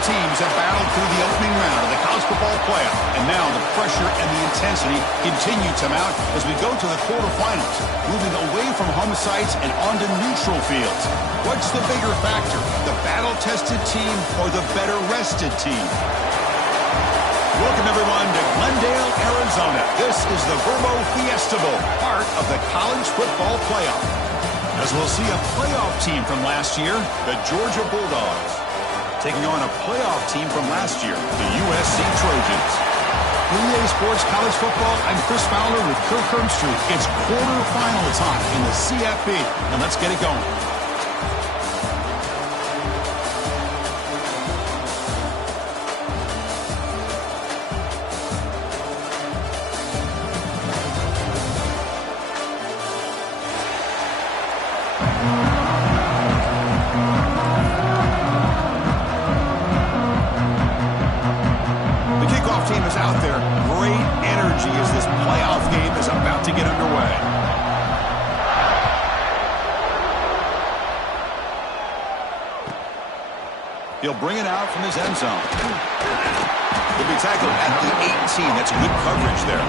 teams have battled through the opening round of the college football playoff, and now the pressure and the intensity continue to mount as we go to the quarterfinals, moving away from home sites and onto neutral fields. What's the bigger factor, the battle-tested team or the better-rested team? Welcome, everyone, to Glendale, Arizona. This is the Verbo Fiesta Bowl, part of the college football playoff. As we'll see a playoff team from last year, the Georgia Bulldogs, taking on a playoff team from last year, the USC Trojans. For EA Sports College Football, I'm Chris Fowler with Kirk Herbstreit. It's quarterfinal time in the CFP, and let's get it going. He'll bring it out from his end zone. He'll be tackled at the 18. That's good coverage there.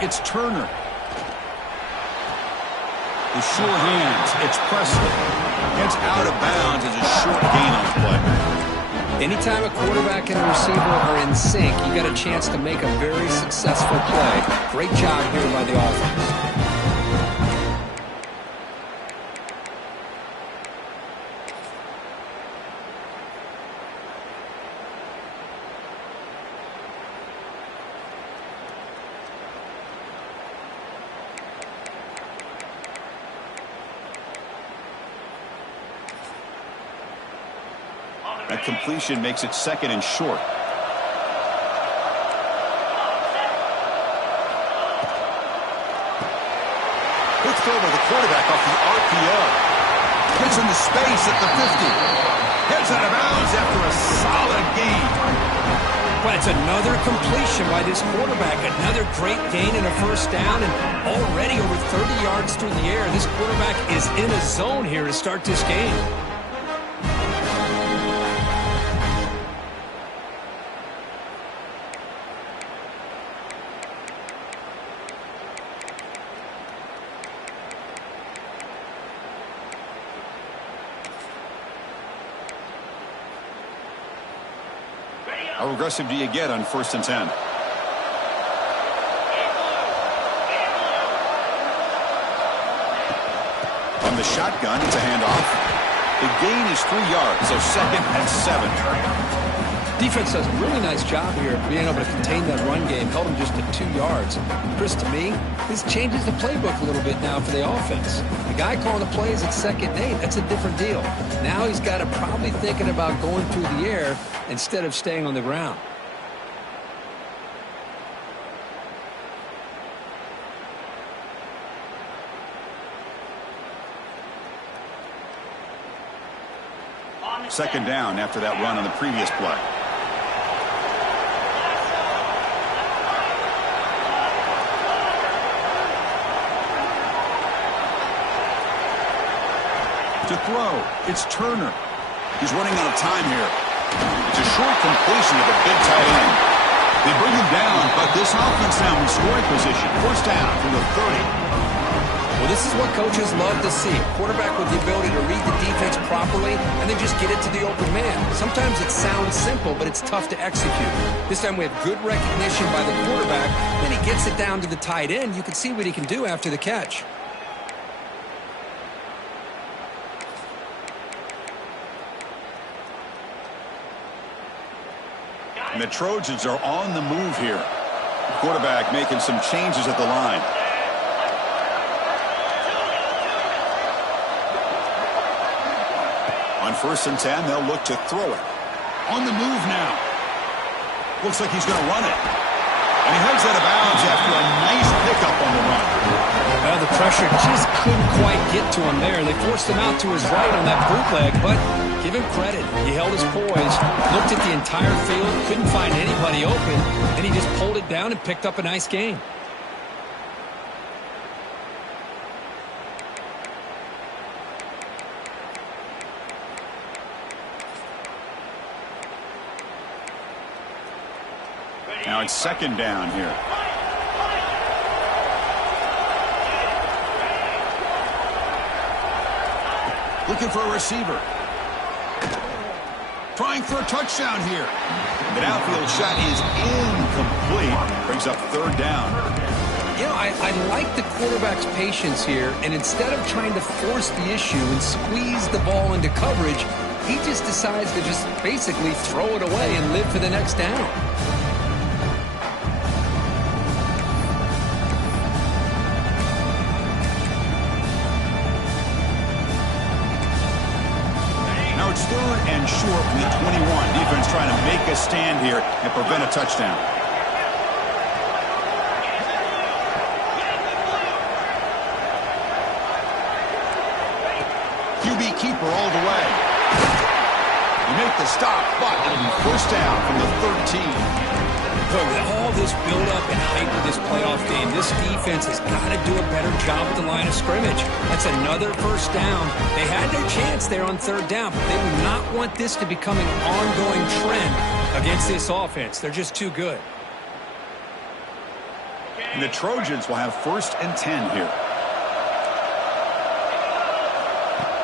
It's Turner. The sure hands. It's Presley. Gets out of bounds as a short gain on the play. Anytime a quarterback and a receiver are in sync, you got a chance to make a very successful play. Great job here by the offense. That completion makes it second and short. Quick throw by the quarterback off the RPO. Gets into space at the 50. Heads out of bounds after a solid gain. But it's another completion by this quarterback. Another great gain and a first down, and already over 30 yards through the air. This quarterback is in a zone here to start this game. How aggressive do you get on 1st and 10? From the shotgun, it's a handoff. The gain is 3 yards, so second and 7. Defense does a really nice job here of being able to contain that run game. Held them just at 2 yards. Chris, to me, this changes the playbook a little bit now for the offense. The guy calling the plays at 2nd and 8, that's a different deal. Now he's got to probably thinking about going through the air instead of staying on the ground. Second down after that run on the previous play. To throw, it's Turner. He's running out of time here. It's a short completion of a big tight end. They bring him down, but this offense now in scoring position. First down from the 30. Well, this is what coaches love to see. A quarterback with the ability to read the defense properly and then just get it to the open man. Sometimes it sounds simple, but it's tough to execute. This time we have good recognition by the quarterback. Then he gets it down to the tight end. You can see what he can do after the catch. And the Trojans are on the move here. The quarterback making some changes at the line. On 1st and 10, they'll look to throw it. On the move now. Looks like he's going to run it. And he heads out of bounds after a nice pickup on the run. Well, the pressure just couldn't quite get to him there. They forced him out to his right on that bootleg, but give him credit. He held his poise, looked at the entire field, couldn't find anybody open, and he just pulled it down and picked up a nice gain. Now it's second down here. Looking for a receiver. Trying for a touchdown here. The outfield shot is incomplete. Brings up third down. You know, I like the quarterback's patience here, and instead of trying to force the issue and squeeze the ball into coverage, he just decides to just basically throw it away and live for the next down. Third and short from the 21. Defense trying to make a stand here and prevent a touchdown. QB keeper all the way. You make the stop, but it'll be first down from the 13. But with all this build-up and hype of this playoff game, this defense has got to do a better job at the line of scrimmage. That's another first down. They had their chance there on third down, but they would not want this to become an ongoing trend against this offense. They're just too good. And the Trojans will have first and 10 here.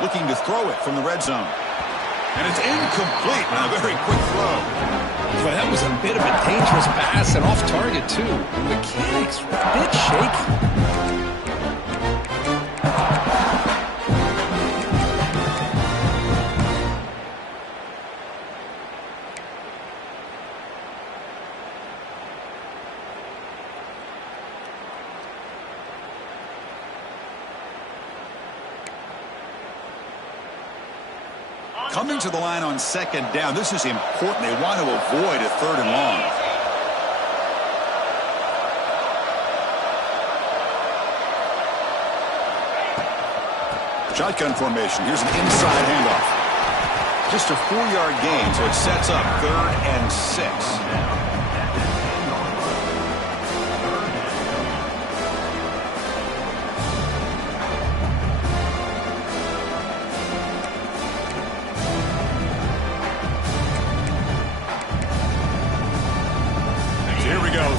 Looking to throw it from the red zone. And it's incomplete on a very quick throw. Well, that was a bit of a dangerous pass and off target, too. Mechanics were a bit shaky. Coming to the line on second down. This is important. They want to avoid a third and long. Shotgun formation. Here's an inside handoff. Just a 4-yard gain, so it sets up 3rd and 6.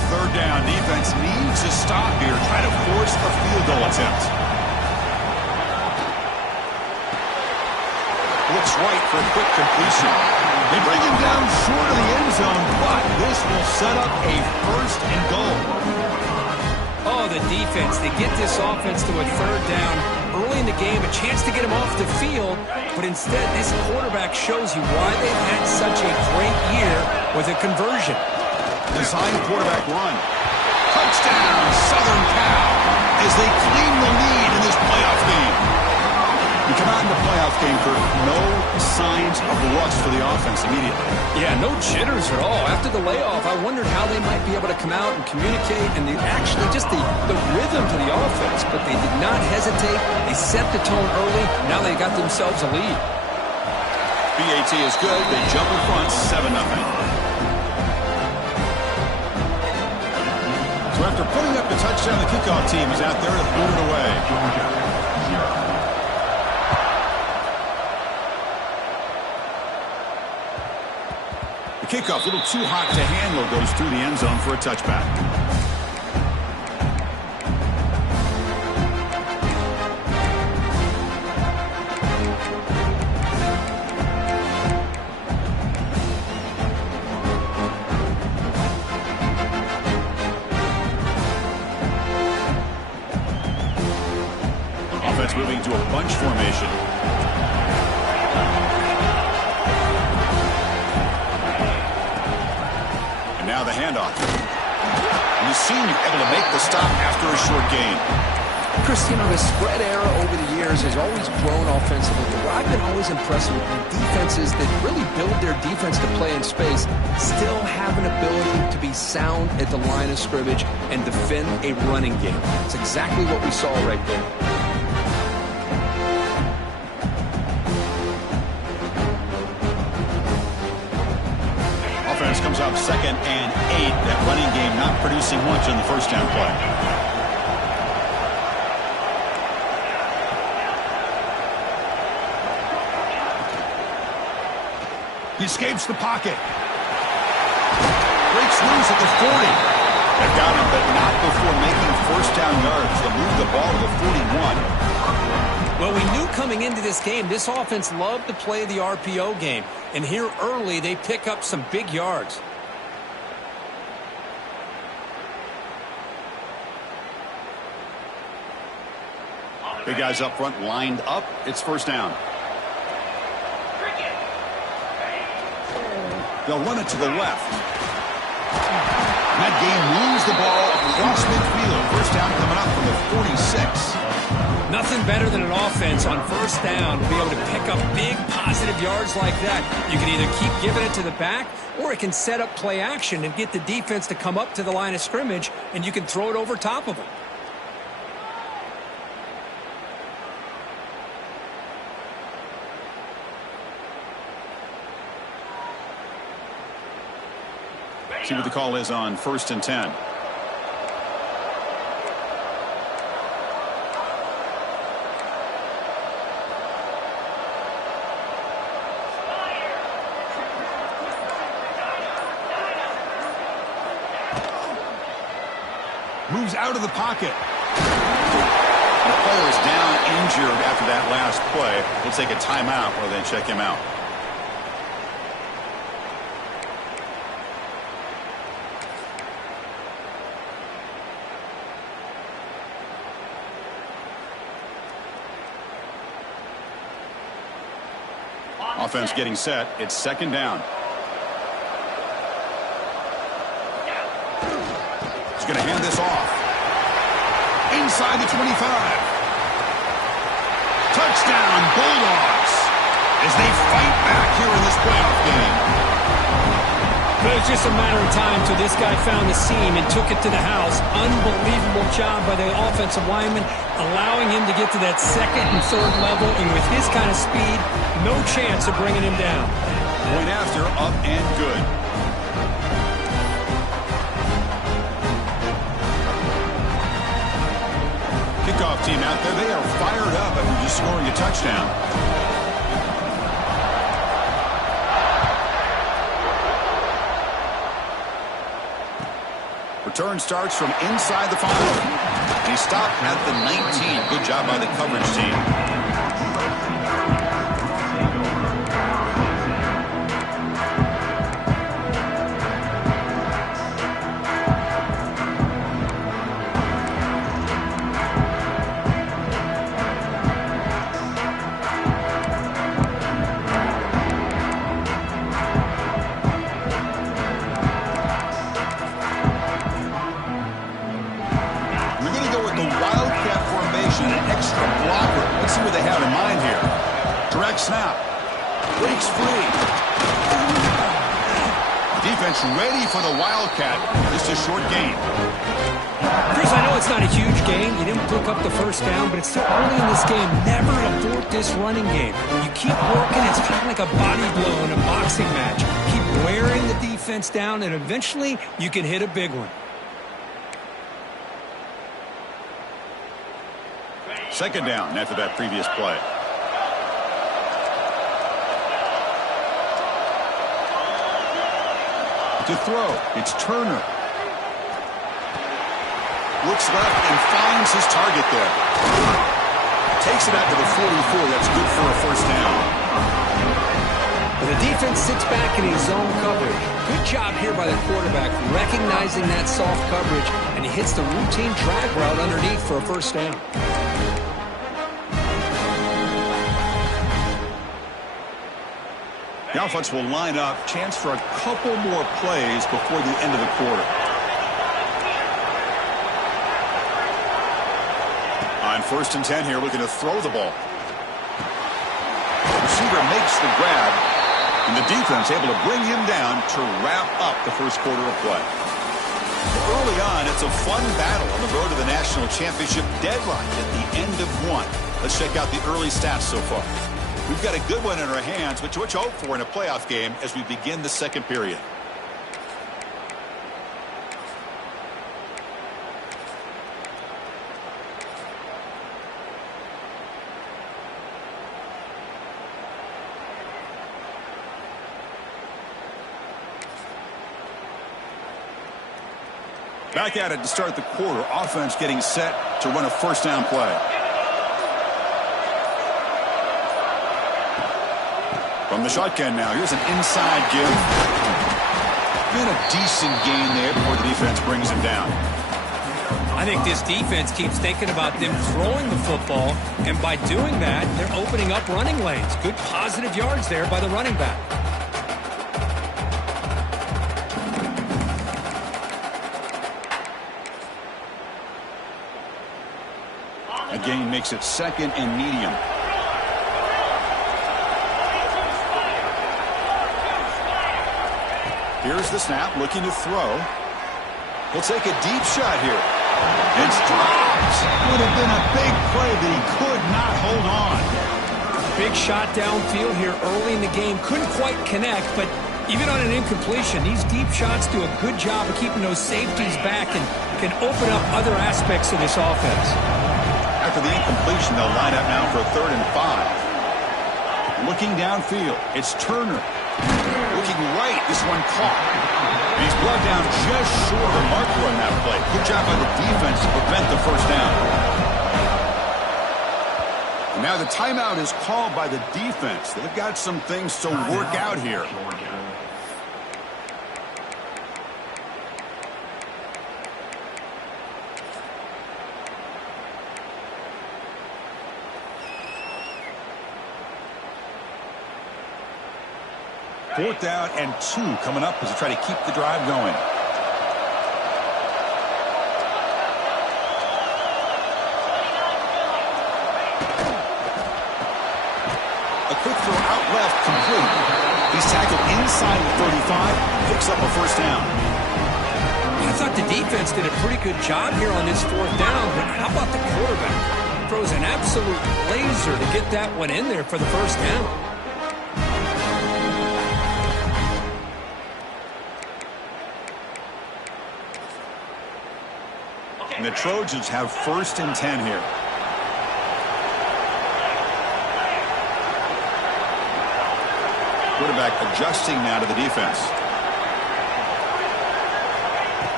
Third down. Defense needs to stop here. Try to force a field goal attempt. Looks right for a quick completion. They bring him down short of the end zone, but this will set up a first and goal. Oh, the defense. They get this offense to a third down early in the game, a chance to get him off the field, but instead this quarterback shows you why they've had such a great year with a conversion. Design quarterback run. Touchdown, Southern Cal, as they claim the lead in this playoff game. You come out in the playoff game for no signs of rust for the offense immediately. Yeah, no jitters at all. After the layoff, I wondered how they might be able to come out and communicate, and actually just the rhythm to the offense, but they did not hesitate. They set the tone early. Now they got themselves a lead. BAT is good. They jump in front, 7-0. So after putting up the touchdown, the kickoff team is out there to boot it away. The kickoff, a little too hot to handle, goes through the end zone for a touchback. Moving to a bunch formation. And now the handoff. And the senior able to make the stop after a short gain. Chris, you know, the spread era over the years has always grown offensively. But what I've been always impressed with defenses that really build their defense to play in space still have an ability to be sound at the line of scrimmage and defend a running game. It's exactly what we saw right there. Offense comes up 2nd and 8. That running game not producing much on the first down play. He escapes the pocket. Breaks loose at the 40. They've got him, but not before making first down yards. They'll move the ball to the 41. Well, we knew coming into this game, this offense loved to play the RPO game. And here early, they pick up some big yards. Big guys up front lined up. It's first down. They'll run it to the left. And that game moves the ball across midfield. First down coming up from the 46. Nothing better than an offense on first down to be able to pick up big positive yards like that. You can either keep giving it to the back, or it can set up play action and get the defense to come up to the line of scrimmage, and you can throw it over top of them. See what the call is on 1st and 10. Moves out of the pocket. The player is down injured after that last play. We'll take a timeout while they check him out. Offense getting set. It's 2nd down. He's going to hand this off. Inside the 25. Touchdown, Bulldogs, as they fight back here in this playoff game. But it was just a matter of time till this guy found the seam and took it to the house. Unbelievable job by the offensive lineman, allowing him to get to that 2nd and 3rd level, and with his kind of speed, no chance of bringing him down. Point after, up and good. Kickoff team out there, they are fired up after just scoring a touchdown. Return starts from inside the 5. And he stopped at the 19. Good job by the coverage team. Snap. Breaks free. Defense ready for the Wildcat. Just a short gain. Chris, I know it's not a huge gain. You didn't pick up the first down, but it's still early in this game. Never abort this running game. You keep working. It's kind of like a body blow in a boxing match. Keep wearing the defense down, and eventually you can hit a big one. 2nd down after that previous play. To throw, it's Turner. Looks left and finds his target there. Takes it out to the 44. That's good for a first down. The defense sits back in his zone coverage. Good job here by the quarterback, recognizing that soft coverage, and he hits the routine drag route underneath for a first down. The offense will line up. Chance for a couple more plays before the end of the quarter. On 1st and 10 here, looking to throw the ball. The receiver makes the grab, and the defense able to bring him down to wrap up the first quarter of play. Early on, it's a fun battle on the road to the national championship deadline at the end of one. Let's check out the early stats so far. We've got a good one in our hands, which we hope for in a playoff game as we begin the second period. Back at it to start the quarter. Offense getting set to run a first down play. From the shotgun now. Here's an inside give. Been a decent gain there before the defense brings him down. I think this defense keeps thinking about them throwing the football, and by doing that, they're opening up running lanes. Good positive yards there by the running back. A gain makes it 2nd and medium. Here's the snap, looking to throw. He'll take a deep shot here. It's dropped. Would have been a big play, but he could not hold on. Big shot downfield here early in the game. Couldn't quite connect, but even on an incompletion, these deep shots do a good job of keeping those safeties back and can open up other aspects of this offense. After the incompletion, they'll line up now for a 3rd and 5. Looking downfield, it's Turner. Looking right, this one caught. And he's brought down just short of the marker on that play. Good job by the defense to prevent the first down. And now the timeout is called by the defense. They've got some things to work out here. Fourth down and 2 coming up as they try to keep the drive going. A quick throw out left, complete. He's tackled inside the 35, picks up a first down. I thought the defense did a pretty good job here on this 4th down, but how about the quarterback? Throws an absolute laser to get that one in there for the first down. And the Trojans have 1st and 10 here. Quarterback adjusting now to the defense.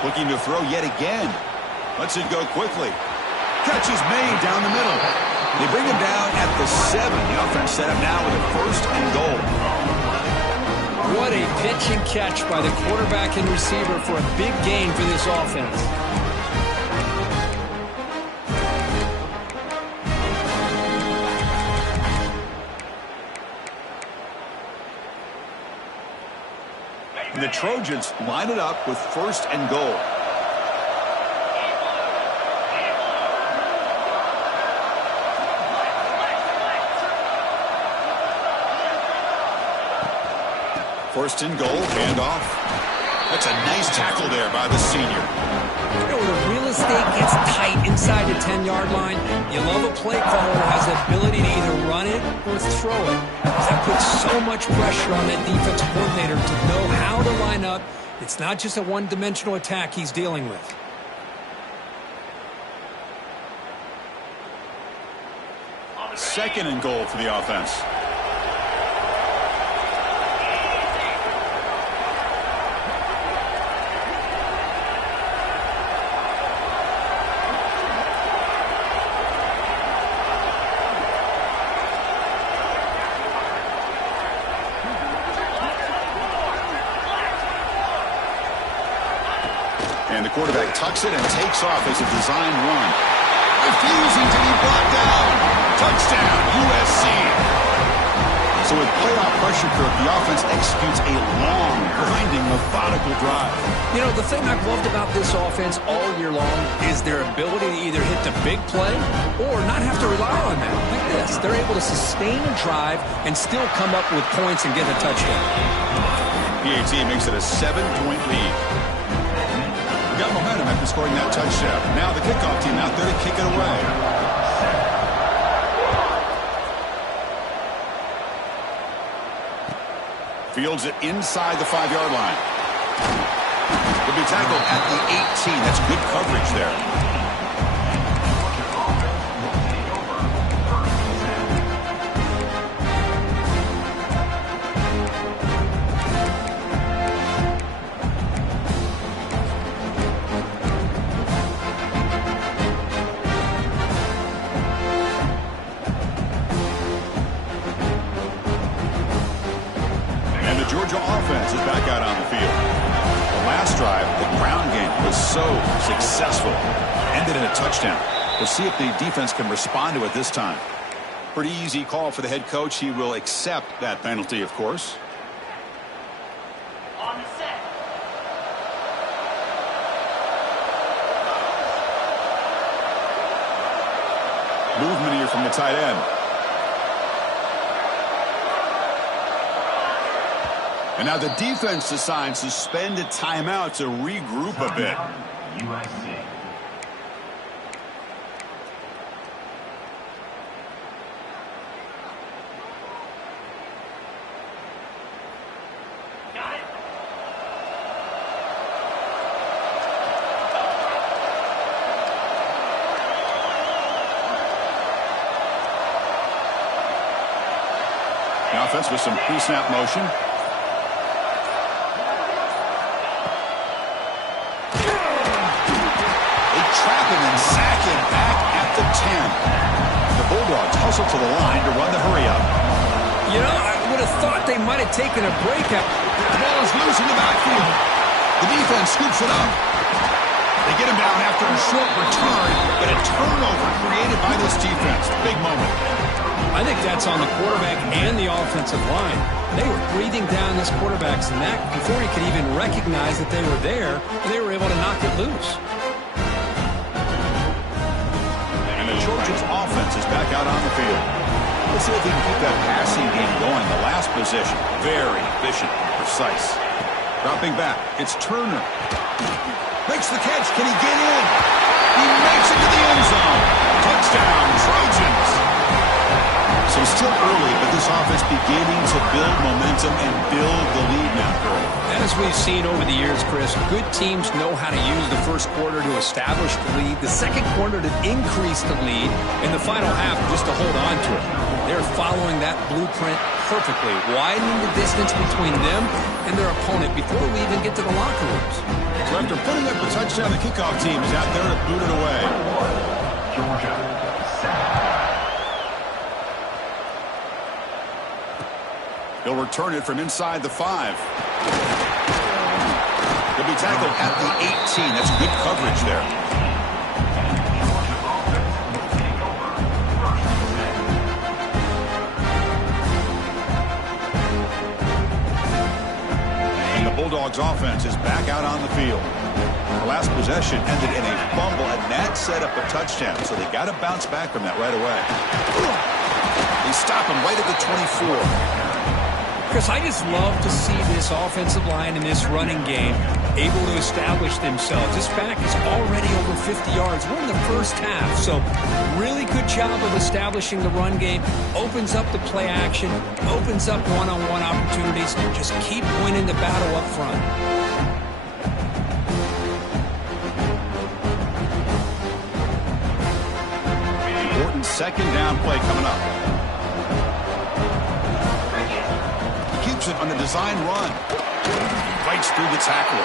Looking to throw yet again. Lets it go quickly. Catch is made down the middle. They bring him down at the 7. The offense set up now with a 1st and goal. What a pitch and catch by the quarterback and receiver for a big gain for this offense. And the Trojans line it up with 1st and goal. First and goal, handoff. That's a nice tackle there by the senior. You know, when the real estate gets tight inside the 10-yard line, you love a play caller who has the ability to either run it or throw it. That puts so much pressure on that defensive coordinator to know how to line up. It's not just a one-dimensional attack he's dealing with. Second and goal for the offense. And the quarterback tucks it and takes off as a design run. Refusing to be brought down. Touchdown, USC. So with playoff Without pressure, Kirk, the offense executes a long, grinding, methodical drive. You know, the thing I've loved about this offense all year long is their ability to either hit the big play or not have to rely on that. Like this, they're able to sustain a drive and still come up with points and get a touchdown. PAT makes it a 7-point lead. Got momentum after scoring that touchdown. Now the kickoff team out there to kick it away. Fields it inside the 5-yard line. Will be tackled at the 18. That's good coverage there. Georgia offense is back out on the field. The last drive, the ground game was so successful. Ended in a touchdown. We'll see if the defense can respond to it this time. Pretty easy call for the head coach. He will accept that penalty, of course. On the set. Movement here from the tight end. And now the defense decides to spend a timeout to regroup a bit. USC. Got it. The offense with some pre-snap motion. And sack him back at the 10. The Bulldogs hustle to the line to run the hurry-up. You know, I would have thought they might have taken a break out. The ball is loose in the backfield. The defense scoops it up. They get him down after a short return, but a turnover created by this defense. Big moment. I think that's on the quarterback and the offensive line. They were breathing down this quarterback's neck before he could even recognize that they were there, and they were able to knock it loose. Trojans offense is back out on the field. Let's see if they can keep that passing game going. The last possession, very efficient and precise. Dropping back, it's Turner. Makes the catch. Can he get in? He makes it to the end zone. Touchdown, Trojans. So still early, but this offense beginning to build momentum and build the lead now, Curry. As we've seen over the years, Chris, good teams know how to use the first quarter to establish the lead, the second quarter to increase the lead, and the final half just to hold on to it. They're following that blueprint perfectly, widening the distance between them and their opponent before we even get to the locker rooms. So after putting up a touchdown, the kickoff team is out there to boot it away. Georgia. He'll return it from inside the 5. He'll be tackled at the 18. That's good coverage there. And the Bulldogs offense is back out on the field. The last possession ended in a fumble, and that set up a touchdown. So they got to bounce back from that right away. They stop him right at the 24. Chris, I just love to see this offensive line in this running game able to establish themselves. This back is already over 50 yards. We're in the first half, so really good job of establishing the run game. Opens up the play action, opens up one-on-one opportunities. Just keep winning the battle up front. Important second down play coming up. Keeps it on the design run. Fights through the tackle.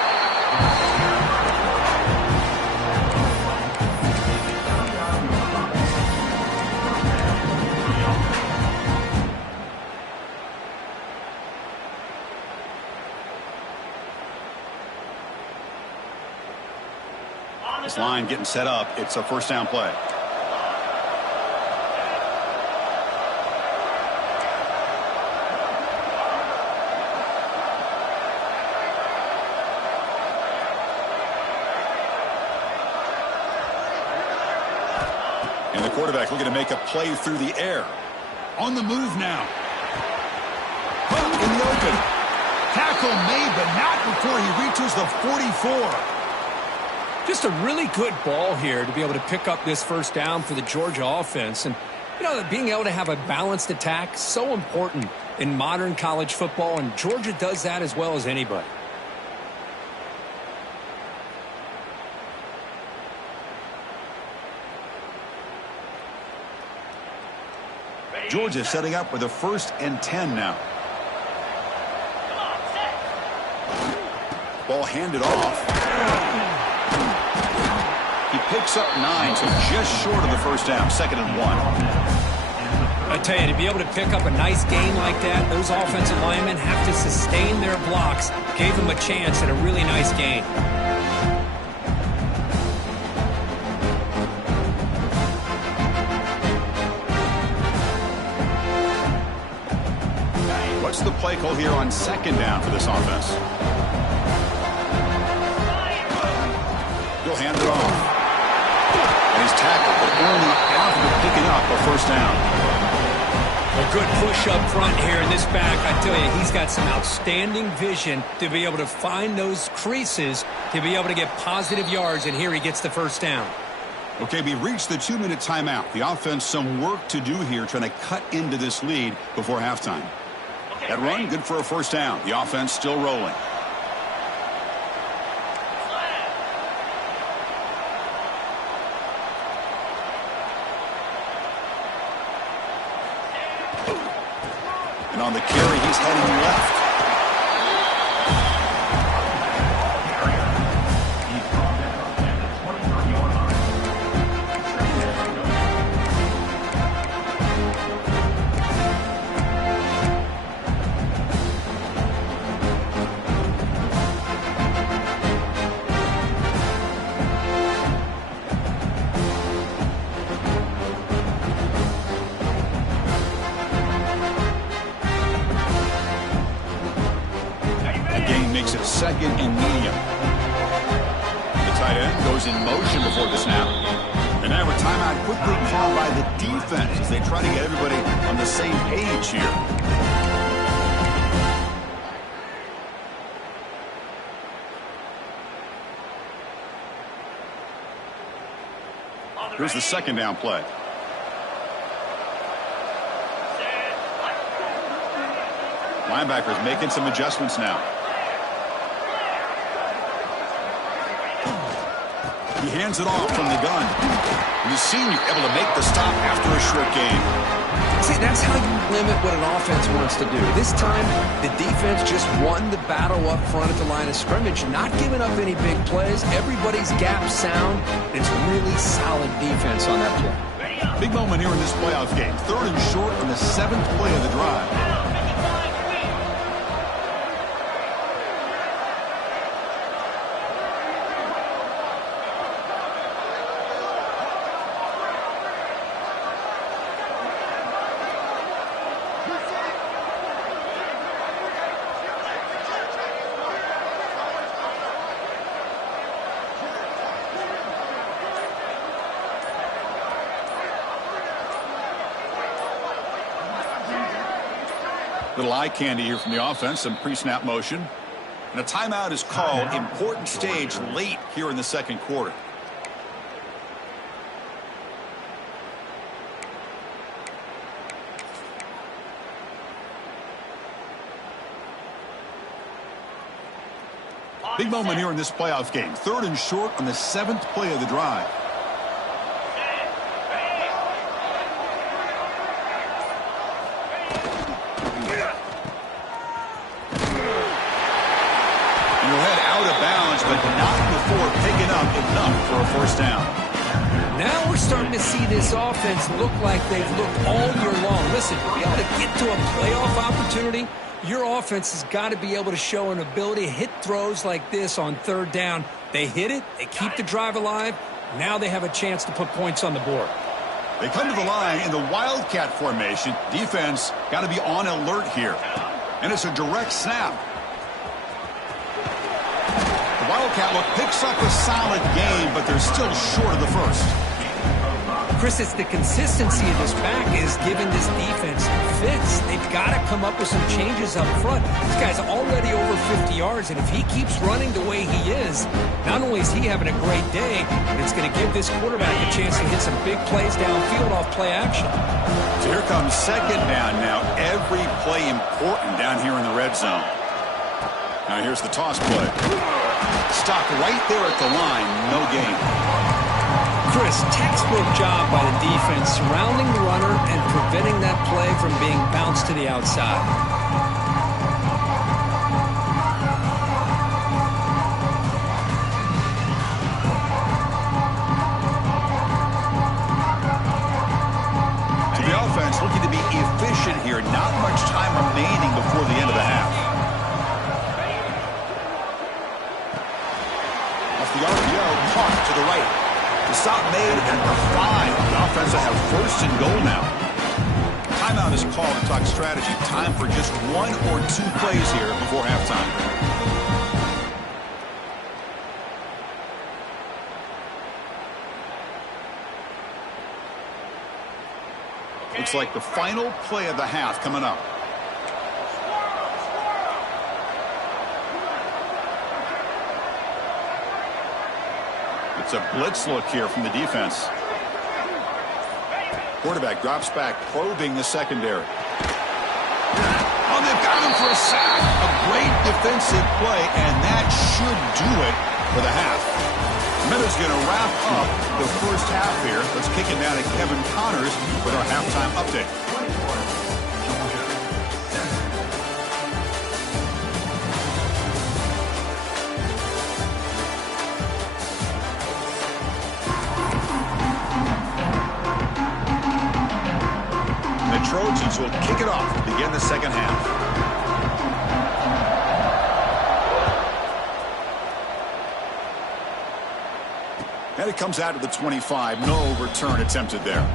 This line getting set up. It's a first down play. And the quarterback looking to make a play through the air. On the move now. In the open. Tackle made, but not before he reaches the 44. Just a really good ball here to be able to pick up this first down for the Georgia offense. And, you know, being able to have a balanced attack, so important in modern college football, and Georgia does that as well as anybody. Georgia setting up with a 1st and 10 now. Ball handed off. He picks up 9, so just short of the first down. 2nd and 1. I tell you, to be able to pick up a nice gain like that, those offensive linemen have to sustain their blocks. Gave them a chance at a really nice gain. What's the play call here on 2nd down for this offense? He'll hand it off. And he's tackled, but only after picking up a 1st down. A good push up front here in this back. I tell you, he's got some outstanding vision to be able to find those creases to be able to get positive yards, and here he gets the 1st down. Okay, we reached the 2-minute timeout. The offense some work to do here trying to cut into this lead before halftime. That run, good for a 1st down. The offense still rolling. And on the carry, he's heading left. Makes it 2nd and medium. The tight end goes in motion before the snap. And now a timeout quickly called by the defense as they try to get everybody on the same page here. Here's the 2nd down play. Linebackers making some adjustments now. He hands it off from the gun. And the senior able to make the stop after a short game. See, that's how you limit what an offense wants to do. This time, the defense just won the battle up front at the line of scrimmage, not giving up any big plays. Everybody's gap sound. It's really solid defense on that play. Big moment here in this playoff game. 3rd and short on the 7th play of the drive. Little eye candy here from the offense, some pre-snap motion. And a timeout is called. Important stage late here in the 2nd quarter. Big moment here in this playoff game. 3rd and short on the 7th play of the drive. But not before picking up enough for a 1st down. Now we're starting to see this offense look like they've looked all year long. Listen, to be able to get to a playoff opportunity, your offense has got to be able to show an ability to hit throws like this on 3rd down. They hit it, they keep the drive alive. Now they have a chance to put points on the board. They come to the line in the Wildcat formation. Defense got to be on alert here. And it's a direct snap. Wildcat look picks up a solid game, but they're still short of the 1st. Chris, it's the consistency of this back is giving this defense fits. They've got to come up with some changes up front. This guy's already over 50 yards, and if he keeps running the way he is, not only is he having a great day, but it's going to give this quarterback a chance to hit some big plays downfield off play action. So here comes second down now. Every play important down here in the red zone. Now here's the toss play. Stopped right there at the line. No gain. Chris, textbook job by the defense surrounding the runner and preventing that play from being bounced to the outside. To the offense, looking to be efficient here. Not much time remaining before the end of the half. Off the RPO, caught to the right. The stop made at the 5. The offense will have first and goal now. Timeout is called to talk strategy. Time for just 1 or 2 plays here before halftime. Looks like the final play of the half coming up. It's a blitz look here from the defense. Quarterback drops back, probing the secondary. Oh, they've got him for a sack. A great defensive play, and that should do it for the half. Minutes going to wrap up the first half here. Let's kick it down to Kevin Connors with our halftime update. Trojans will kick it off to begin the second half. And it comes out of the 25. No return attempted there.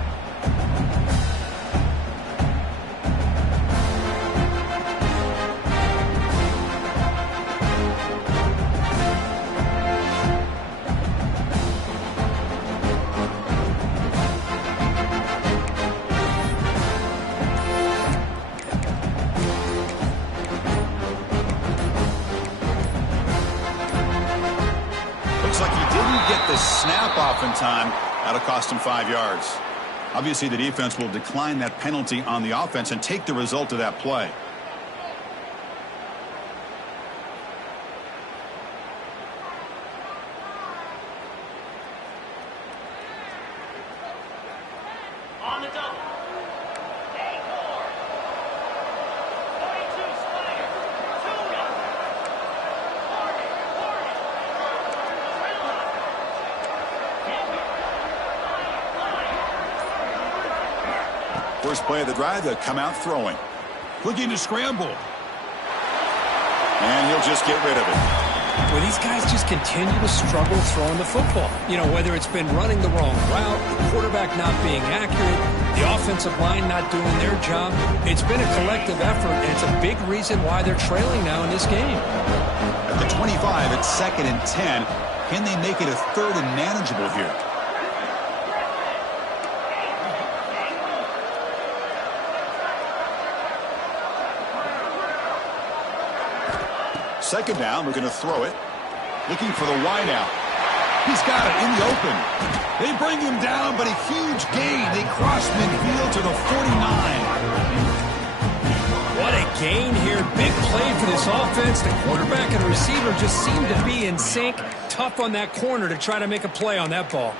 Off in time. That'll cost him 5 yards. Obviously, the defense will decline that penalty on the offense and take the result of that play. On the double. First play of the drive, they'll come out throwing. Looking to scramble. And he'll just get rid of it. Well, these guys just continue to struggle throwing the football. You know, whether it's been running the wrong route, the quarterback not being accurate, the offensive line not doing their job. It's been a collective effort, and it's a big reason why they're trailing now in this game. At the 25, it's 2nd and 10. Can they make it a 3rd and manageable here? Second down, we're going to throw it. Looking for the wide out. He's got it in the open. They bring him down, but a huge gain. They cross midfield to the 49. What a gain here. Big play for this offense. The quarterback and receiver just seem to be in sync. Tough on that corner to try to make a play on that ball.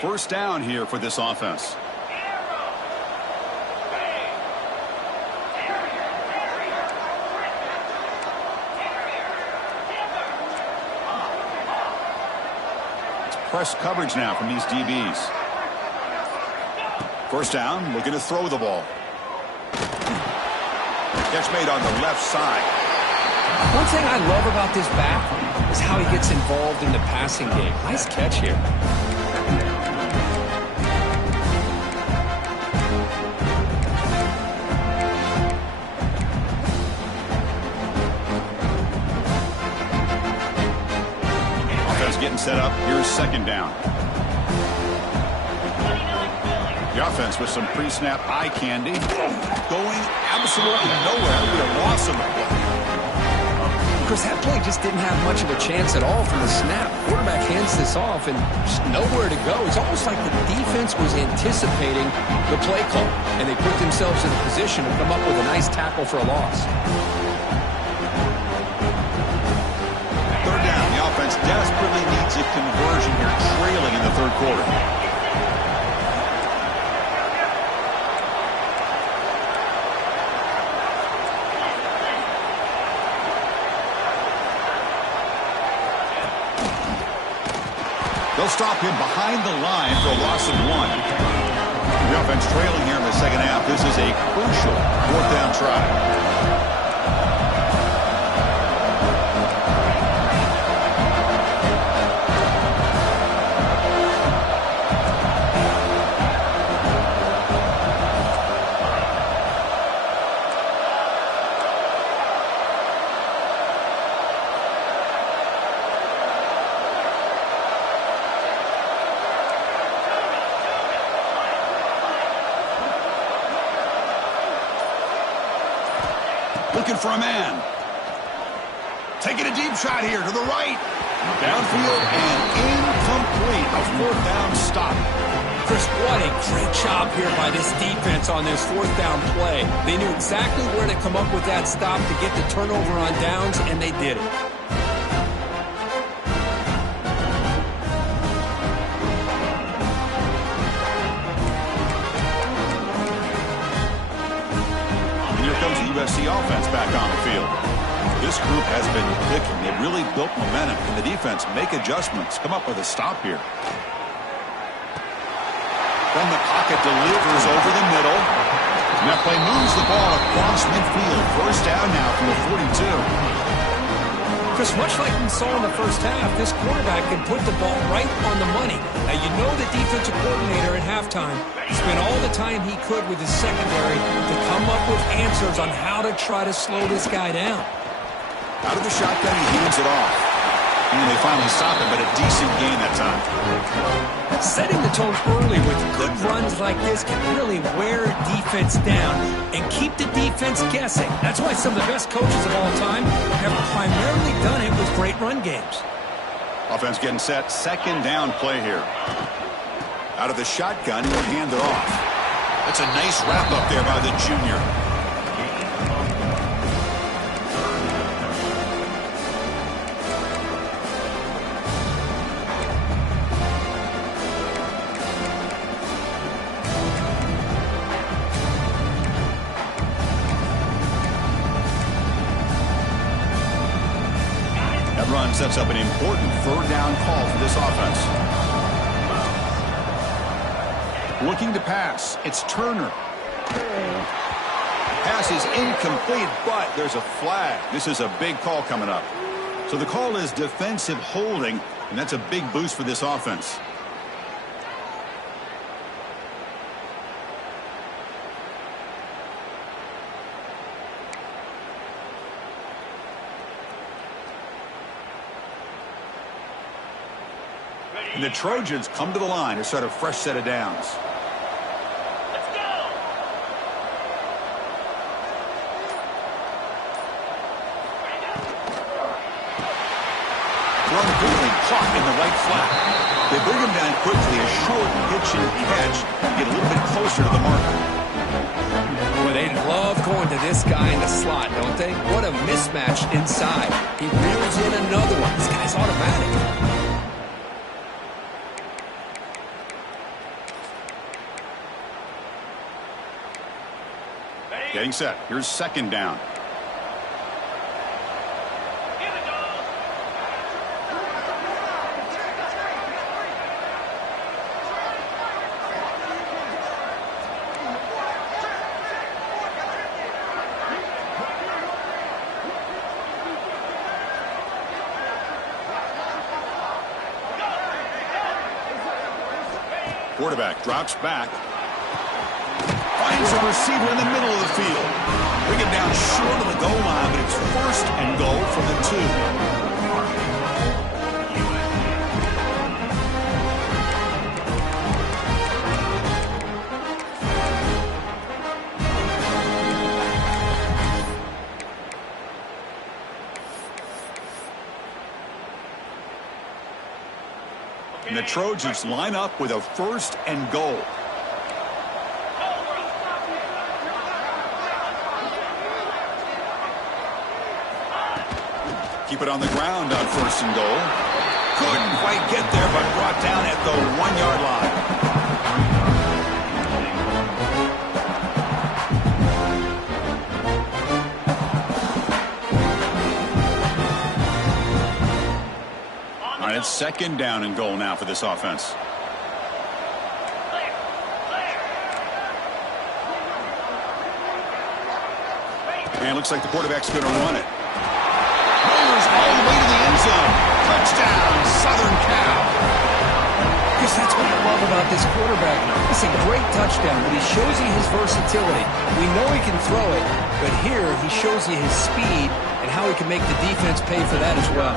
First down here for this offense. It's press coverage now from these DBs. First down, looking to throw the ball. Catch made on the left side. One thing I love about this back is how he gets involved in the passing game. Nice catch here. set up. Here's second down. 29 Philly. The offense with some pre-snap eye candy. Going absolutely nowhere. That'll be a loss of the play. Chris, that play just didn't have much of a chance at all from the snap. Quarterback hands this off and just nowhere to go. It's almost like the defense was anticipating the play call, and they put themselves in a position to come up with a nice tackle for a loss. Third down. The offense desperately needs a conversion here, trailing in the third quarter. They'll stop him behind the line for a loss of 1. The offense trailing here in the second half. This is a crucial fourth down try. Looking for a man. Taking a deep shot here to the right. Downfield and incomplete. A fourth down stop. Chris, what a great job here by this defense on this fourth down play. They knew exactly where to come up with that stop to get the turnover on downs, and they did it. USC offense back on the field. This group has been clicking. They've really built momentum. Can the defense make adjustments? Come up with a stop here. From the pocket, delivers over the middle. And that play moves the ball across midfield. First down now from the 42. Chris, much like we saw in the first half, this quarterback can put the ball right on the money. Now, you know the defensive coordinator at halftime spent all the time he could with his secondary to come up with answers on how to try to slow this guy down. Out of the shotgun, he hands it off. And they finally stop it, but a decent gain that time. Setting the tone early with good runs like this can really wear defense down and keep the defense guessing. That's why some of the best coaches of all time have primarily done it with great run games. Offense getting set. Second down play here. Out of the shotgun, he'll hand it off. That's a nice wrap up there by the junior. Run sets up an important third down call for this offense. Looking to pass. It's Turner. Pass is incomplete, but there's a flag. This is a big call coming up. So the call is defensive holding, and that's a big boost for this offense. And the Trojans come to the line to start a fresh set of downs. Let's go! Run quickly, caught in the right flat. They bring him down quickly, a short pitch and catch, and get a little bit closer to the marker. Boy, they love going to this guy in the slot, don't they? What a mismatch inside. He reels in another one. This guy's automatic. Getting set. Here's second down. Here we go! Quarterback drops back. Finds a receiver in the middle of the field. Bring it down short of the goal line, but it's first and goal from the 2. And the Trojans line up with a 1st and goal. Keep it on the ground on 1st and goal. Couldn't quite get there, but brought down at the 1-yard line. All right, it's 2nd down and goal now for this offense. And it looks like the quarterback's going to run it. Rollers all the way to the end zone. Touchdown, Southern Cal. Because that's what I love about this quarterback. It's a great touchdown, but he shows you his versatility. We know he can throw it, but here he shows you his speed and how he can make the defense pay for that as well.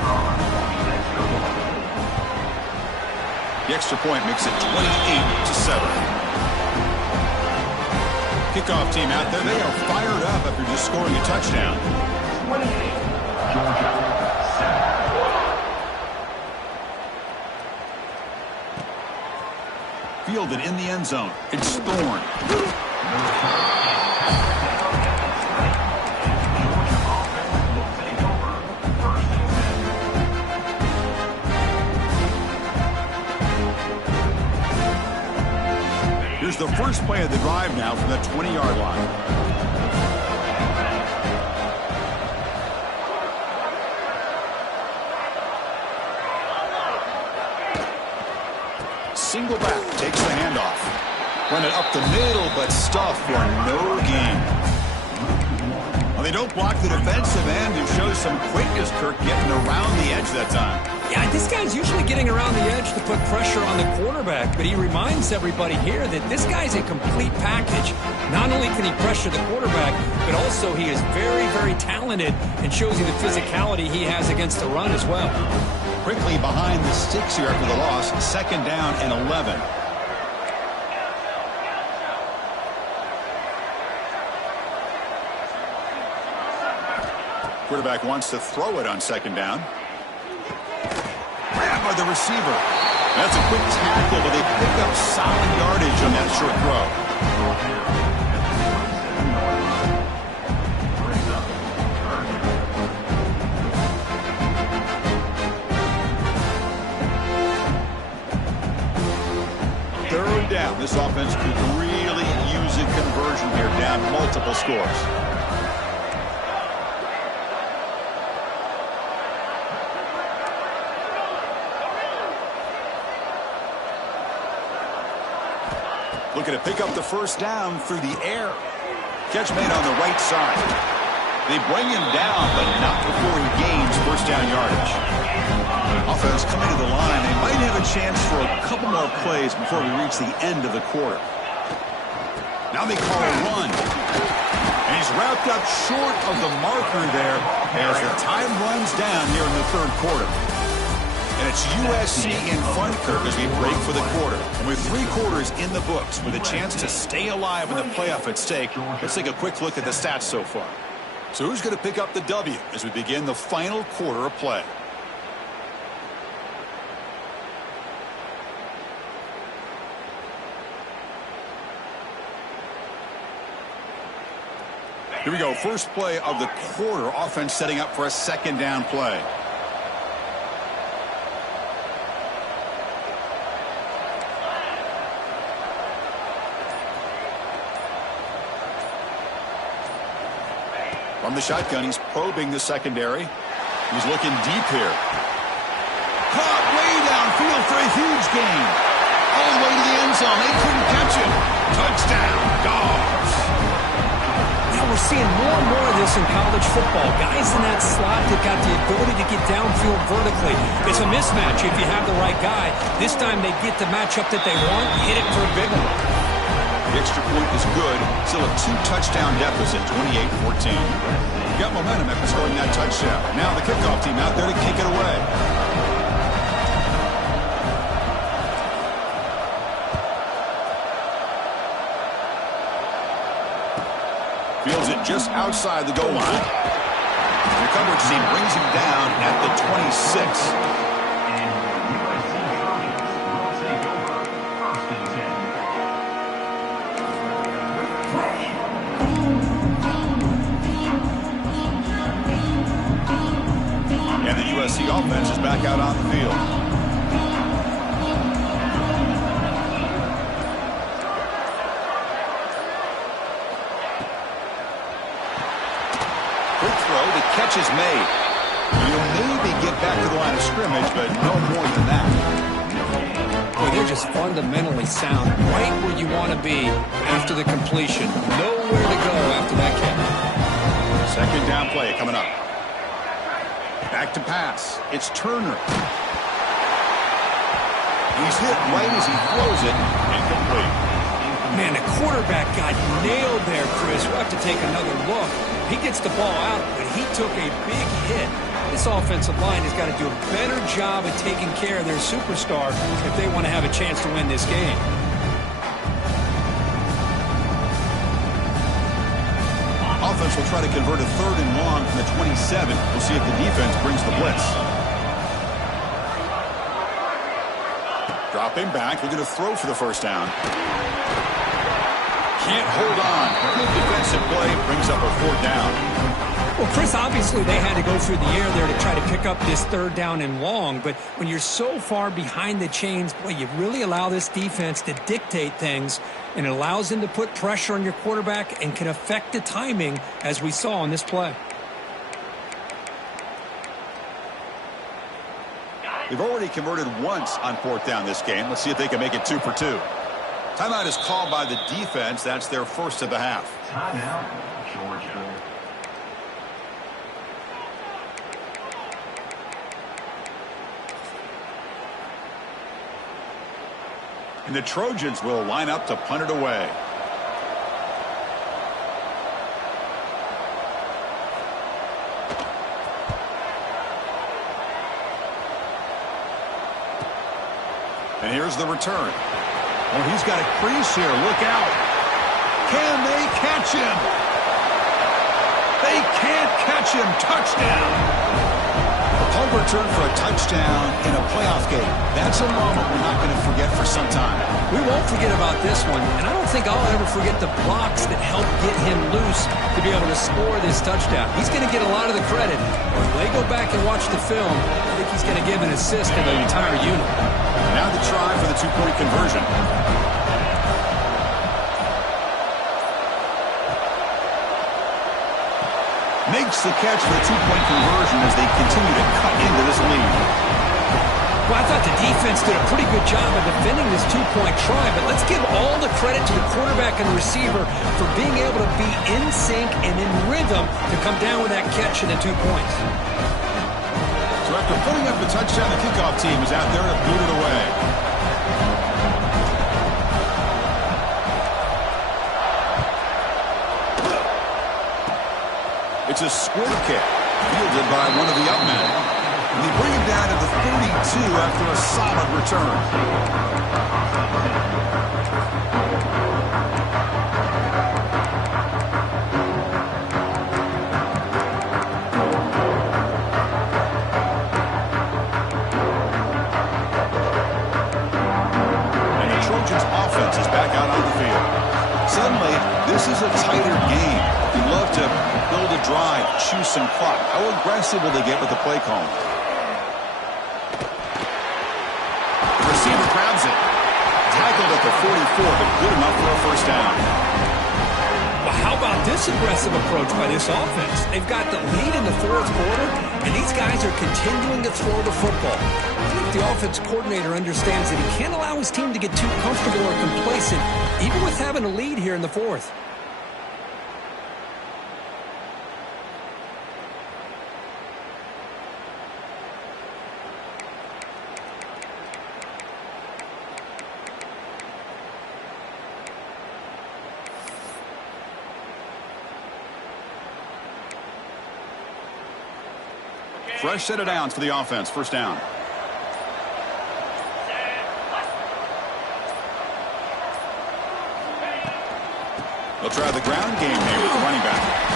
The extra point makes it 28-7. Kickoff team out there, they are fired up after just scoring a touchdown. 28, Georgia, 7. Fielded in the end zone. It's Thorne. Here's the first play of the drive now from the 20-yard line. Single back, takes the handoff. Run it up the middle, but stuff for no gain. Well, they don't block the defensive end and show some quickness, Kirk, getting around the edge that time. Yeah, this guy's usually getting around the edge to put pressure on the quarterback, but he reminds everybody here that this guy's a complete package. Not only can he pressure the quarterback, but also he is very, very talented and shows you the physicality he has against the run as well. Quickly behind the sticks here after the loss. 2nd down and 11. Quarterback wants to throw it on 2nd down. Grabbed by the receiver. That's a quick tackle, but they pick up solid yardage on that short throw. Third down. This offense could really use a conversion here, down multiple scores. Looking to pick up the 1st down through the air. Catch made on the right side. They bring him down, but not before he gains 1st down yardage. Offense coming to the line. They might have a chance for a couple more plays before we reach the end of the quarter. Now they call a run. And he's wrapped up short of the marker there as the time runs down here in the 3rd quarter. And it's USC in front, Kirk, as we break for the quarter. And with 3 quarters in the books, with a chance to stay alive in the playoff at stake, let's take a quick look at the stats so far. So who's going to pick up the W as we begin the final quarter of play? Here we go. First play of the quarter. Offense setting up for a 2nd down play. From the shotgun, he's probing the secondary. He's looking deep here. Caught way downfield for a huge gain. All the way to the end zone. They couldn't catch him. Touchdown, Dogs. Now we're seeing more and more of this in college football. Guys in that slot that got the ability to get downfield vertically. It's a mismatch if you have the right guy. This time they get the matchup that they want, hit it for a big one. The extra point is good. Still a 2-touchdown deficit, 28-14. Got momentum after scoring that touchdown. Now the kickoff team out there to kick it away. Fields it just outside the goal line. The coverage team brings him down at the 26. The offense is back out on the field. Quick throw. The catch is made. He'll maybe get back to the line of scrimmage, but no more than that. Boy, they're just fundamentally sound, right where you want to be after the completion. Nowhere to go after that catch. Second down play coming up. Back to pass. It's Turner. He's hit right as he throws it. Incomplete. Man, the quarterback got nailed there, Chris. We'll have to take another look. He gets the ball out, but he took a big hit. This offensive line has got to do a better job at taking care of their superstar if they want to have a chance to win this game. Offense will try to convert a 3rd and long from the 27. We'll see if the defense brings the blitz. Dropping back, looking to throw for the first down. Can't hold on. Good defensive play, brings up a 4th down. Well, Chris, obviously they had to go through the air there to try to pick up this 3rd down and long, but when you're so far behind the chains, boy, you really allow this defense to dictate things, and it allows them to put pressure on your quarterback and can affect the timing, as we saw on this play. They've already converted once on 4th down this game. Let's see if they can make it 2 for 2. Timeout is called by the defense. That's their first of the half. Timeout, Georgia. And the Trojans will line up to punt it away. And here's the return. Oh, he's got a crease here. Look out. Can they catch him? They can't catch him. Touchdown. A punt return for a touchdown in a playoff game. That's a moment we're not going to forget for some time. We won't forget about this one, and I don't think I'll ever forget the blocks that helped get him loose to be able to score this touchdown. He's going to get a lot of the credit. When they go back and watch the film, I think he's going to give an assist to the entire unit. Now the try for the 2-point conversion. Makes the catch for the 2-point conversion as they continue to cut into this lead. Well, I thought the defense did a pretty good job of defending this 2-point try, but let's give all the credit to the quarterback and the receiver for being able to be in sync and in rhythm to come down with that catch and the 2 points. So after putting up the touchdown, the kickoff team is out there to boot it away. It's a squib kick, fielded by one of the up men. And they bring him down to the 32 after a solid return. And the Trojans' offense is back out on the field. Suddenly, this is a tighter game. You love to build a drive, choose some clock. How aggressive will they get with the play call? The receiver grabs it. Tackled at the 44, but good enough for a first down. Well, how about this aggressive approach by this offense? They've got the lead in the 4th quarter, and these guys are continuing to throw the football. I think the offense coordinator understands that he can't allow his team to get too comfortable or complacent, even with having a lead here in the 4th. Fresh set of downs for the offense. First down. They'll try the ground game here with the running back.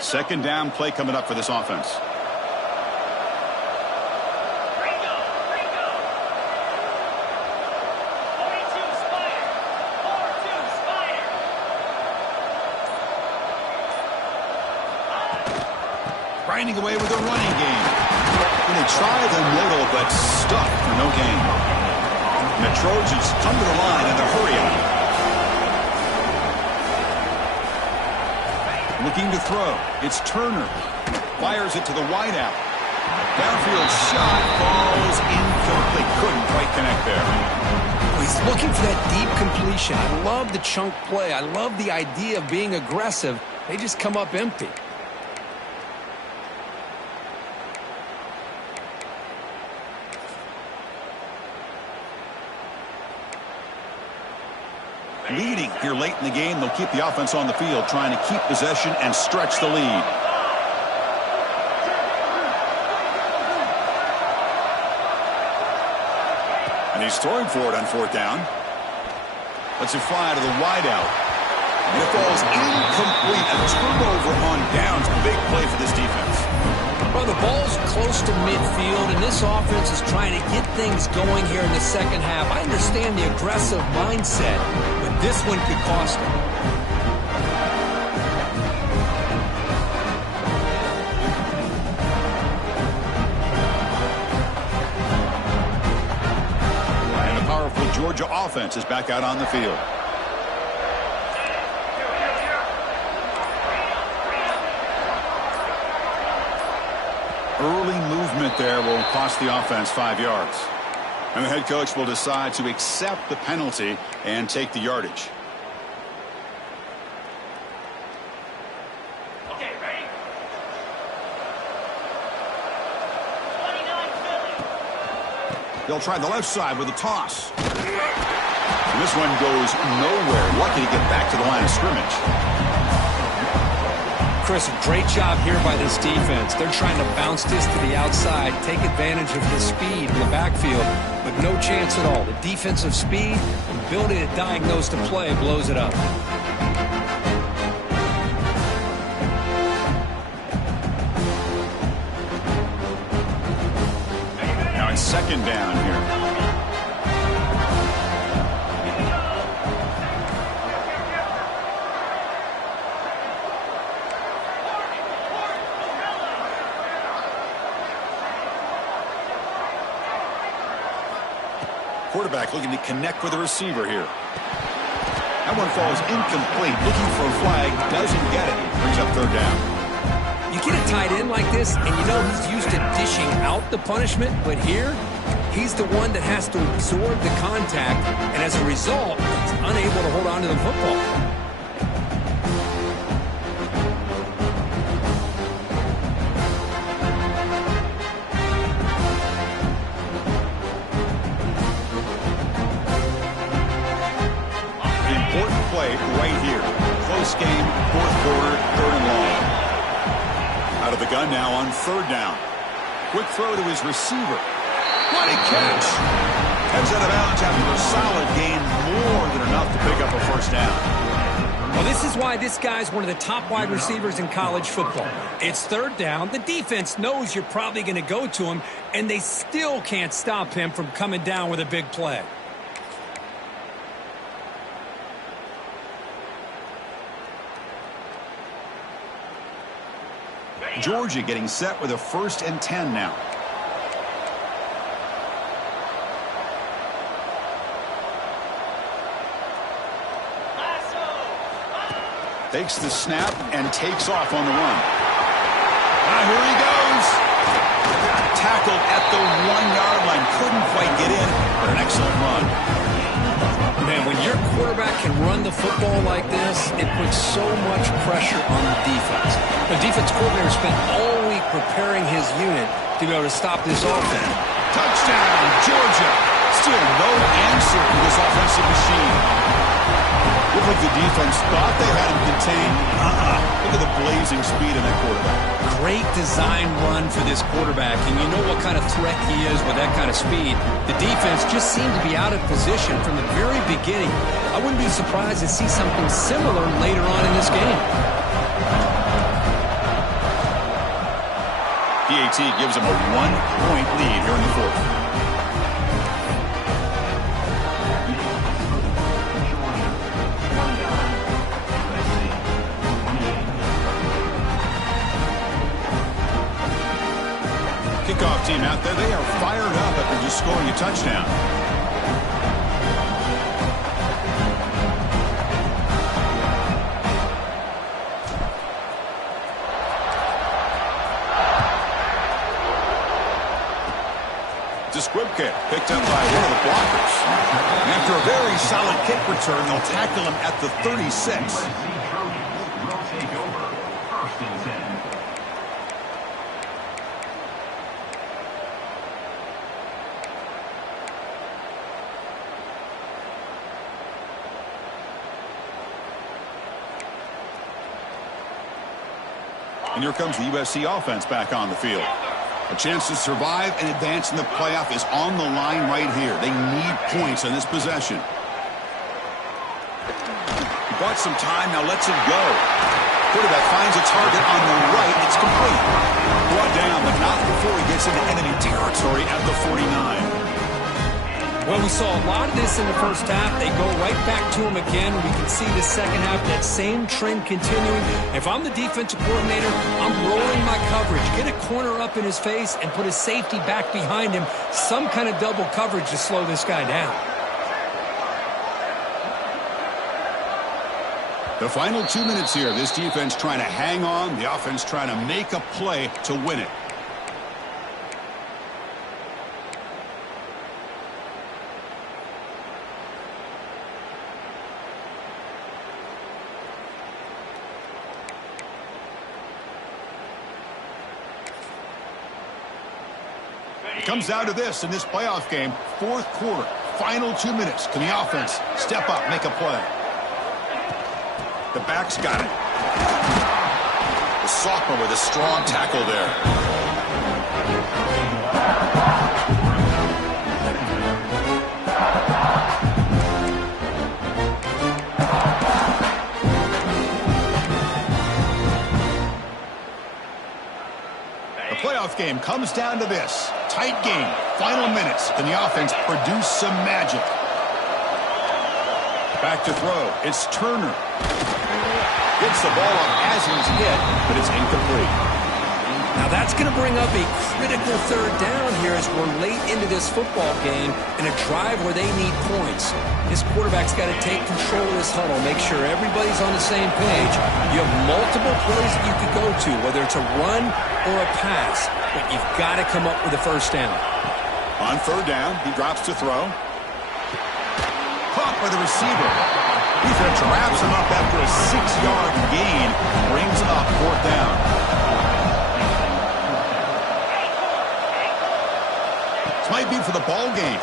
Second down play coming up for this offense. Ringo. 42 Spider. 4-2 Spider. Grinding away with a running game. And they try the middle, but stuck for no gain. And the Trojans come to the line in the hurry up. Looking to throw. It's Turner. Fires it to the wideout. Downfield shot falls incomplete. Couldn't quite connect there. He's looking for that deep completion. I love the chunk play. I love the idea of being aggressive. They just come up empty. Leading here late in the game, they'll keep the offense on the field, trying to keep possession and stretch the lead. And he's throwing for it on fourth down. Lets it fly to the wideout. And it falls incomplete. A turnover on downs. Big play for this defense. Well, the ball's close to midfield, and this offense is trying to get things going here in the second half. I understand the aggressive mindset, but this one could cost them. And the powerful Georgia offense is back out on the field. Early movement there will cost the offense 5 yards. And the head coach will decide to accept the penalty and take the yardage. Okay, ready? 29 Philly. They'll try the left side with a toss. And this one goes nowhere. Lucky to get back to the line of scrimmage. Chris, a great job here by this defense. They're trying to bounce this to the outside, take advantage of his speed in the backfield, but no chance at all. The defensive speed, ability to diagnose the play, blows it up. Now it's second down here. Quarterback looking to connect with the receiver here. That one falls incomplete. Looking for a flag. Doesn't get it. Brings up third down. You get a tight end like this, and you know he's used to dishing out the punishment, but here, he's the one that has to absorb the contact, and as a result, he's unable to hold on to the football. Right here. Close game, fourth quarter, third and long. Out of the gun now on third down. Quick throw to his receiver. What a catch! Heads out of bounds after a solid gain, more than enough to pick up a first down. Well, this is why this guy's one of the top wide receivers in college football. It's third down. The defense knows you're probably going to go to him, and they still can't stop him from coming down with a big play. Georgia getting set with a 1st and 10 now. Takes the snap and takes off on the run. Here he goes. Tackled at the 1-yard line. Couldn't quite get in, but an excellent run. Man, when your quarterback can run the football like this, it puts so much pressure on the defense. The defense coordinator spent all week preparing his unit to be able to stop this offense. Touchdown, Georgia. Still no answer for this offensive machine. Looked like the defense thought they had him contained. Look at the blazing speed of that quarterback. Great design run for this quarterback, and you know what kind of threat he is with that kind of speed. The defense just seemed to be out of position from the very beginning. I wouldn't be surprised to see something similar later on in this game. PAT gives them a 1-point lead here in the fourth. Kickoff team out there, they are fired up after just scoring a touchdown. It's a squib kick picked up by one of the blockers. After a very solid kick return, they'll tackle him at the 36. Trojans will take over. First and 10. And here comes the USC offense back on the field. A chance to survive and advance in the playoff is on the line right here. They need points on this possession. He bought some time, now lets it go. Quarterback finds a target on the right. It's complete. Brought down, but not before he gets into enemy territory at the 49. Well, we saw a lot of this in the first half. They go right back to him again. We can see the second half, that same trend continuing. If I'm the defensive coordinator, I'm rolling my coverage. Get a corner up in his face and put a safety back behind him. Some kind of double coverage to slow this guy down. The final 2 minutes here. This defense trying to hang on. The offense trying to make a play to win it. It comes down to this in this playoff game. Fourth quarter, final 2 minutes. Can the offense step up, make a play? The back's got it. The sophomore with a strong tackle there. The playoff game comes down to this. Tight game, final minutes. Can the offense produce some magic? Back to throw. It's Turner. Gets the ball up as he's hit, but it's incomplete. Now that's going to bring up a critical third down here as we're late into this football game in a drive where they need points. This quarterback's got to take control of this huddle, make sure everybody's on the same page. You have multiple plays that you could go to, whether it's a run or a pass, but you've got to come up with a first down. On third down, he drops to throw. Caught by the receiver. Defense wraps him up after a 6-yard gain. Brings up fourth down. This might be for the ball game.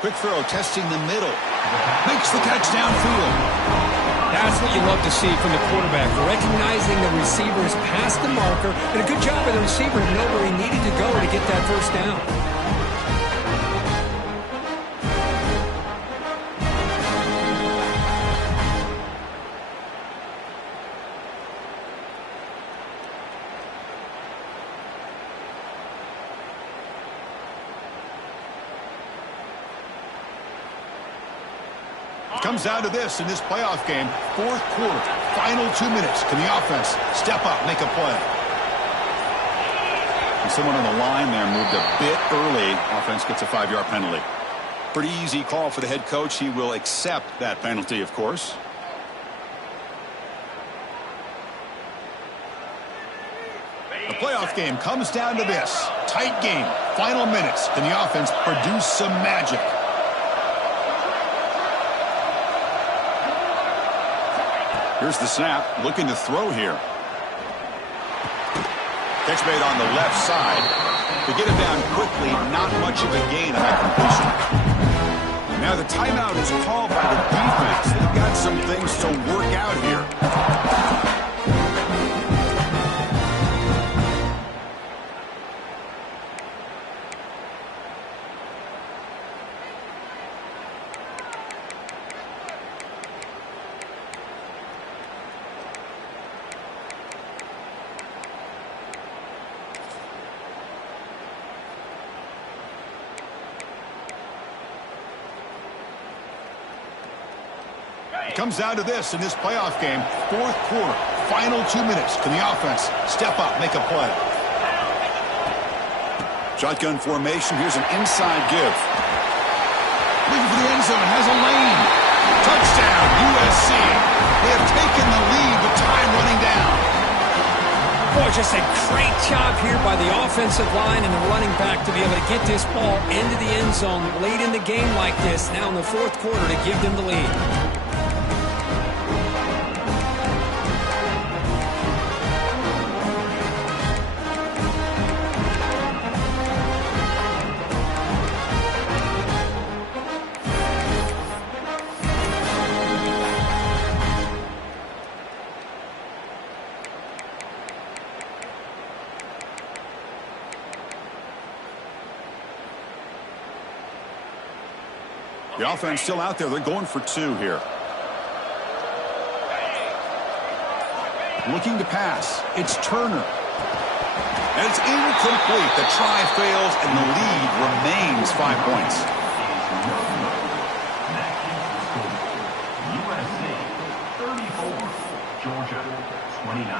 Quick throw, testing the middle. Makes the catch downfield. That's what you love to see from the quarterback, recognizing the receiver is past the marker, and a good job by the receiver to know where he needed to go to get that first down. Comes down to this in this playoff game. Fourth quarter, final 2 minutes. Can the offense step up, make a play? And someone on the line there moved a bit early. Offense gets a 5-yard penalty. Pretty easy call for the head coach. He will accept that penalty, of course. The playoff game comes down to this. Tight game, final minutes. Can the offense produce some magic? Here's the snap, looking to throw here. Catch made on the left side. To get it down quickly, not much of a gain on that completion. Now the timeout is called by the defense. They've got some things to work out here. It comes down to this in this playoff game. Fourth quarter, final 2 minutes. Can the offense step up, make a play? Shotgun formation. Here's an inside give. Looking for the end zone. Has a lane. Touchdown, USC. They have taken the lead with time running down. Boy, just a great job here by the offensive line and the running back to be able to get this ball into the end zone late in the game like this, now in the fourth quarter, to give them the lead. The offense still out there. They're going for 2 here. Looking to pass. It's Turner. And it's incomplete. The try fails, and the lead remains 5 points.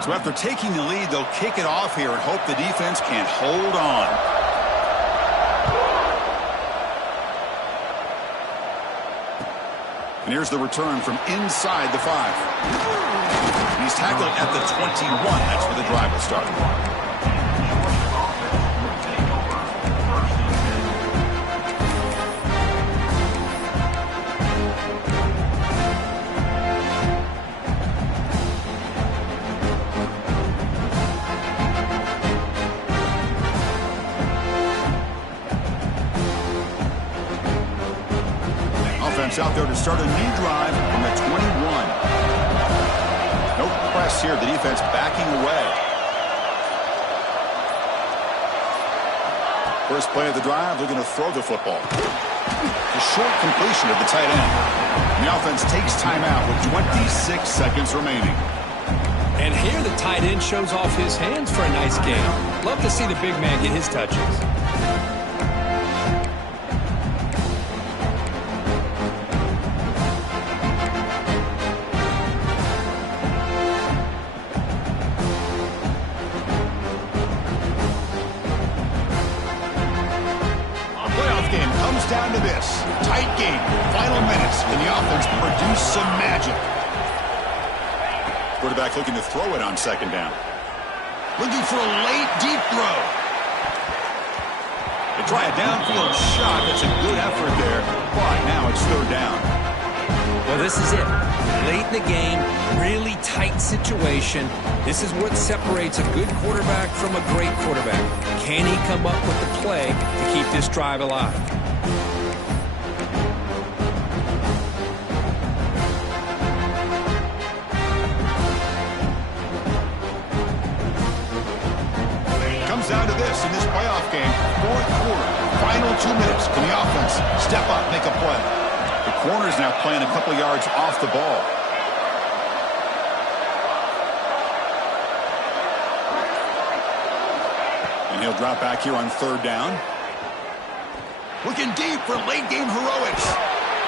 So after taking the lead, they'll kick it off here and hope the defense can hold on. And here's the return from inside the 5. He's tackled at the 21. That's where the drive will start. Out there to start a new drive from the 21. No press here. The defense backing away. First play of the drive, they're going to throw the football. The short completion of the tight end. And the offense takes timeout with 26 seconds remaining. And here the tight end shows off his hands for a nice game. Love to see the big man get his touches. Down to this. Tight game. Final minutes. Can the offense produce some magic? Quarterback looking to throw it on second down. Looking for a late, deep throw. They try a downfield shot. That's a good effort there. But now it's third down. Well, this is it. Late in the game, really tight situation. This is what separates a good quarterback from a great quarterback. Can he come up with the play to keep this drive alive? Down to this in this playoff game. Fourth quarter, final 2 minutes. Can the offense step up, make a play? The corner's now playing a couple yards off the ball. And he'll drop back here on third down. Looking deep for late game heroics.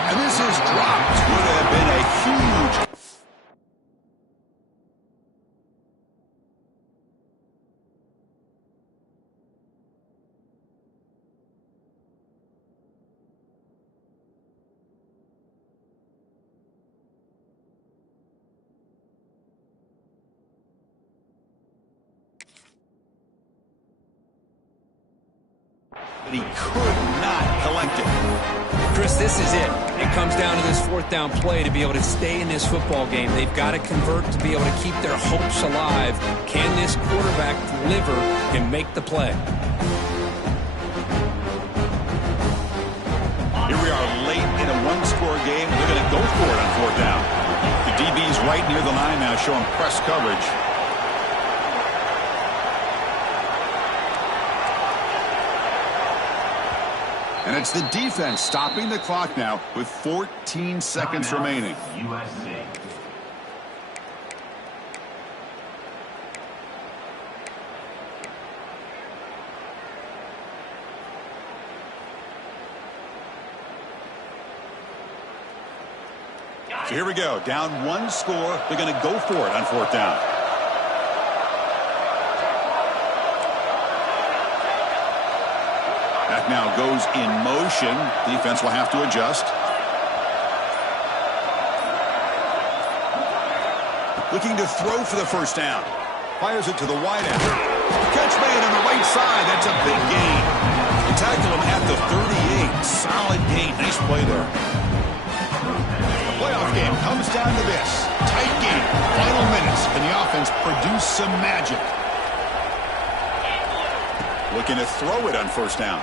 And this is dropped. Would have been a huge... But he could not collect it. Chris, this is it. It comes down to this fourth down play to be able to stay in this football game. They've got to convert to be able to keep their hopes alive. Can this quarterback deliver and make the play? Here we are late in a one-score game. They're going to go for it on fourth down. The DB's right near the line now, showing press coverage. And it's the defense stopping the clock now with 14 seconds remaining. USC. So here we go. Down one score. They're going to go for it on fourth down. That now goes in motion. Defense will have to adjust. Looking to throw for the first down. Fires it to the wide end. Catch made on the right side. That's a big gain. You tackle him at the 38. Solid gain. Nice play there. The playoff game comes down to this. Tight game. Final minutes. Can the offense produce some magic? Looking to throw it on first down.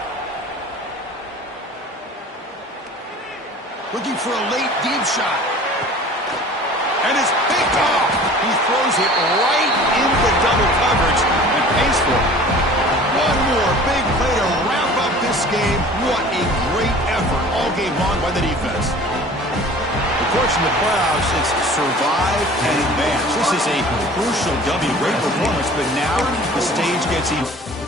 Looking for a late deep shot. And it's picked off. He throws it right into double coverage and pays for it. One more big play to wrap up this game. What a great effort all game long by the defense. Of course, in the playoffs, it's survive and advance. This is a crucial W. Great performance, but now the stage gets even.